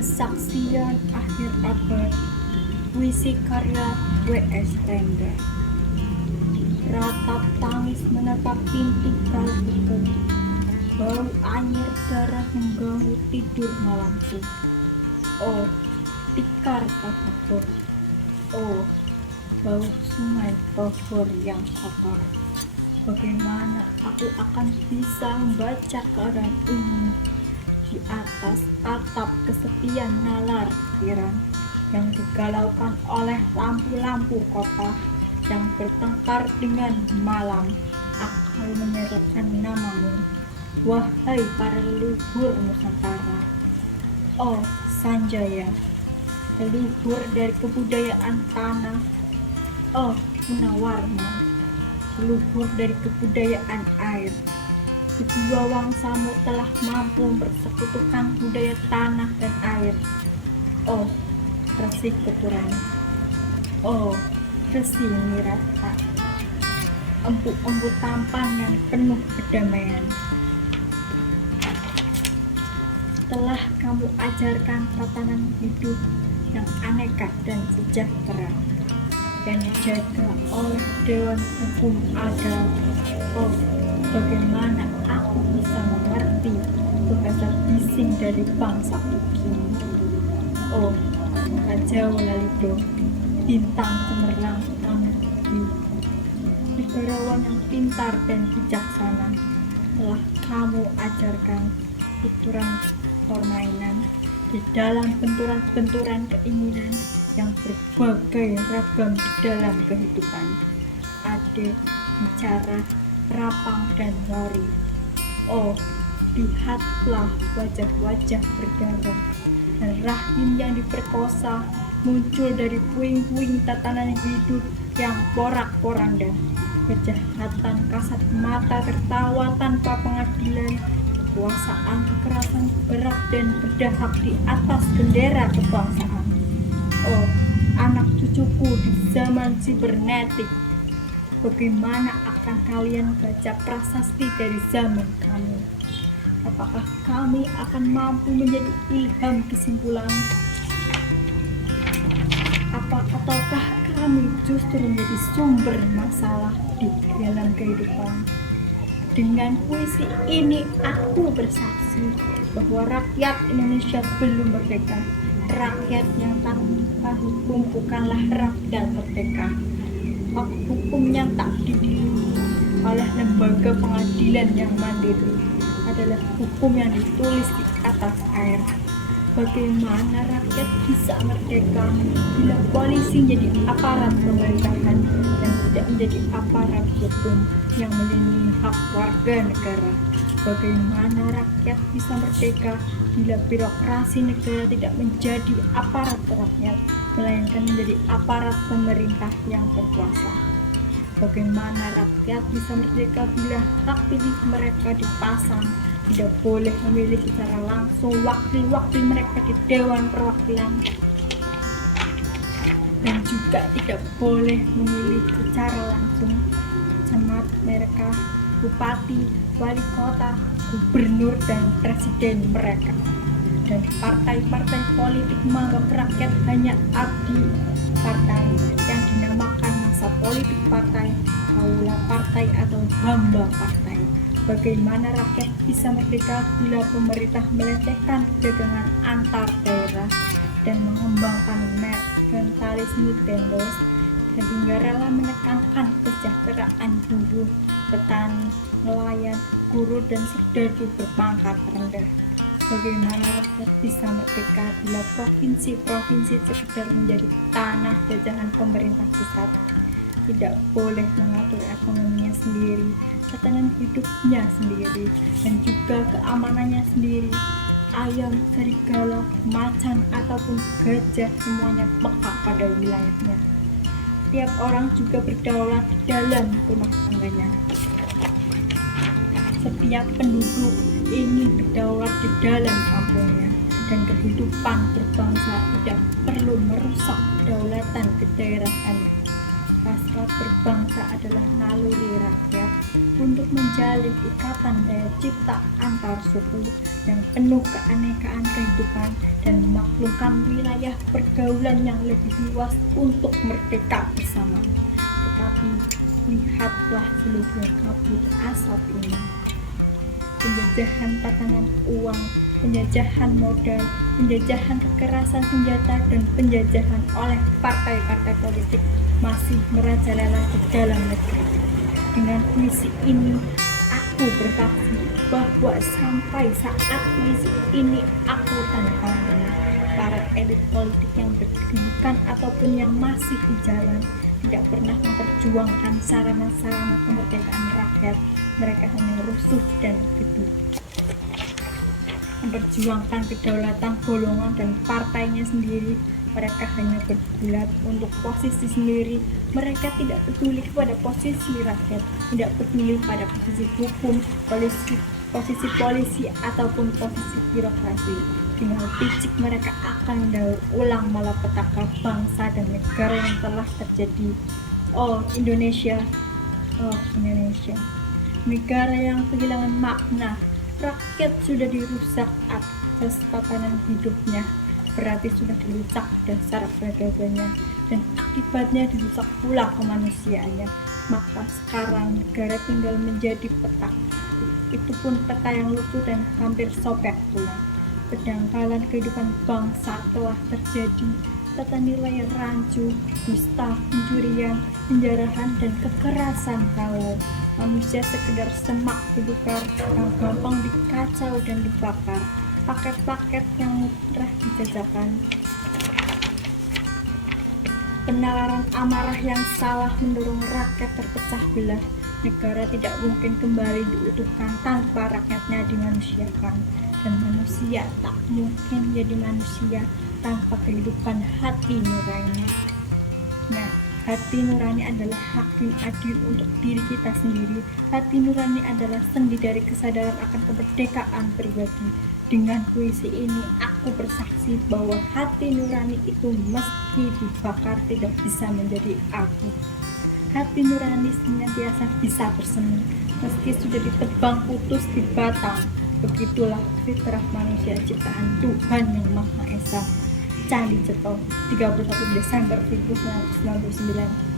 Kesaksian akhir abad, puisi karya W.S. Rendra. Ratap tangis menatap pintu kalbuku, bau anyir darah mengganggu tidur malamku. Oh, tikar tafakur. Oh, bau sungai Bogor yang kotor. Bagaimana aku akan bisa membaca keadaan ini di atas atap kesepian nalar pikiran yang digalaukan oleh lampu-lampu kota yang bertengkar dengan malam. Aku menyerahkan namamu, wahai para leluhur Nusantara. Oh Sanjaya, leluhur dari kebudayaan tanah. Oh Gunawarman, leluhur dari kebudayaan air. Kedua wangsamu telah mampu mempersekutukan budaya tanah dan air. Oh Resi Keturan, oh Resi Mirata, empu-empu tampan yang penuh kedamaian. Telah kamu ajarkan tatanan hidup yang aneka dan sejahtera, yang dijaga oleh Dewan Hukum Adil. Oh, bagaimana aku bisa mengerti bahasa bising dari bangsa Uki? Oh, Raja Walalido, bintang cemerlang tanah Uki, negarawan yang pintar dan bijaksana, telah kamu ajarkan tuturan permainan di dalam benturan-benturan keinginan yang berbagai ragam di dalam kehidupan. Ade, bicara, rapang, dan ngori. Oh, lihatlah wajah-wajah berdarah dan rahim yang diperkosa muncul dari puing-puing tatanan hidup yang porak-poranda. Kejahatan kasat mata tertawa tanpa pengadilan, kekuasaan kekerasan berat dan berdahak di atas bendera kebangsaan. Oh, anak cucuku di zaman sibernetik, bagaimana akan kalian baca prasasti dari zaman kami? Apakah kami akan mampu menjadi ilham kesimpulan? Ataukah kami justru menjadi sumber masalah di dalam kehidupan? Dengan puisi ini aku bersaksi bahwa rakyat Indonesia belum merdeka. Rakyat yang tanpa hukum bukanlah rakyat merdeka. Hak hukum yang tak dilindungi oleh lembaga pengadilan yang mandiri adalah hukum yang ditulis di atas air. Bagaimana rakyat bisa merdeka bila polisi menjadi aparat pemerintahan dan tidak menjadi aparat hukum yang melindungi hak warga negara? Bagaimana rakyat bisa merdeka bila birokrasi negara tidak menjadi aparat rakyat, melainkan menjadi aparat pemerintah yang berkuasa? Bagaimana rakyat bisa merdeka bila hak pilih mereka dipasang, tidak boleh memilih secara langsung wakil-wakil mereka di Dewan Perwakilan, dan juga tidak boleh memilih secara langsung camat mereka, bupati, wali kota, gubernur, dan presiden mereka. Dan partai-partai politik menganggap rakyat hanya abdi partai yang dinamakan masa politik partai, kaula partai, atau hamba partai. Bagaimana rakyat bisa merdeka bila pemerintah melecehkan perdagangan antar daerah dan mengembangkan merkantilisme bebas, sehingga rela menekankan kesejahteraan buruh, petani, nelayan, guru, dan serdadu berpangkat rendah? Bagaimana rakyat bisa merdeka bila provinsi-provinsi sekedar menjadi tanah jajahan pemerintah pusat, tidak boleh mengatur ekonominya sendiri, tatanan hidupnya sendiri, dan juga keamanannya sendiri? Ayam, serigala, macan, ataupun gajah semuanya peka pada wilayahnya. Tiap orang juga berdaulat di dalam rumah tangganya. Setiap penduduk ingin berdaulat di dalam kampungnya, dan kehidupan berbangsa tidak perlu merusak kedaulatan kedaerahannya. hasrat berbangsa adalah naluri rakyat untuk menjalin ikatan daya cipta antar suku yang penuh keanekaan kehidupan dan memaklumkan wilayah pergaulan yang lebih luas untuk merdeka bersama. Tetapi lihatlah seluruh kabut asap ini. Penjajahan tatanan uang, penjajahan modal, penjajahan kekerasan senjata, dan penjajahan oleh partai-partai politik masih merajalela di dalam negeri. Dengan puisi ini, aku bersaksi bahwa sampai saat puisi ini aku tanda tangani, para elit politik yang berkedudukan ataupun yang masih di jalan tidak pernah memperjuangkan sarana-sarana kemerdekaan rakyat. Mereka hanya rusuh dan gedung, memperjuangkan kedaulatan golongan dan partainya sendiri. Mereka hanya bergulat untuk posisi sendiri. Mereka tidak peduli kepada posisi rakyat, tidak peduli pada posisi hukum, posisi polisi ataupun posisi birokrasi. Dengan picik mereka akan mendaur ulang malapetaka bangsa dan negara yang telah terjadi. Oh Indonesia, negara yang kehilangan makna. Rakyat sudah dirusak atas tatanan hidupnya, berarti sudah dirusak dasar peradabannya, dan akibatnya dirusak pula kemanusiaannya. Maka sekarang negara tinggal menjadi peta, itu pun peta yang lusuh dan hampir sobek pula. Pendangkalan kehidupan bangsa telah terjadi. Tata nilai rancu, dusta, pencurian, penjarahan, dan kekerasan kalau manusia sekedar semak belukar yang gampang dikacau dan dibakar. Paket-paket yang mudah dijajakan, penalaran amarah yang salah mendorong rakyat terpecah belah. Negara tidak mungkin kembali diutuhkan tanpa rakyatnya dimanusiakan, dan manusia tak mungkin jadi manusia tanpa kehidupan hati nurani. Nah, hati nurani adalah hakim adil untuk diri kita sendiri. Hati nurani adalah sendi dari kesadaran akan kemerdekaan pribadi. Dengan puisi ini, aku bersaksi bahwa hati nurani itu meski dibakar tidak bisa menjadi api. Hati nurani senantiasa bisa bersemi, meski sudah ditebang putus di batang. Begitulah fitrah manusia ciptaan Tuhan Yang Maha Esa. Candi Ceto, 31 Desember 1999.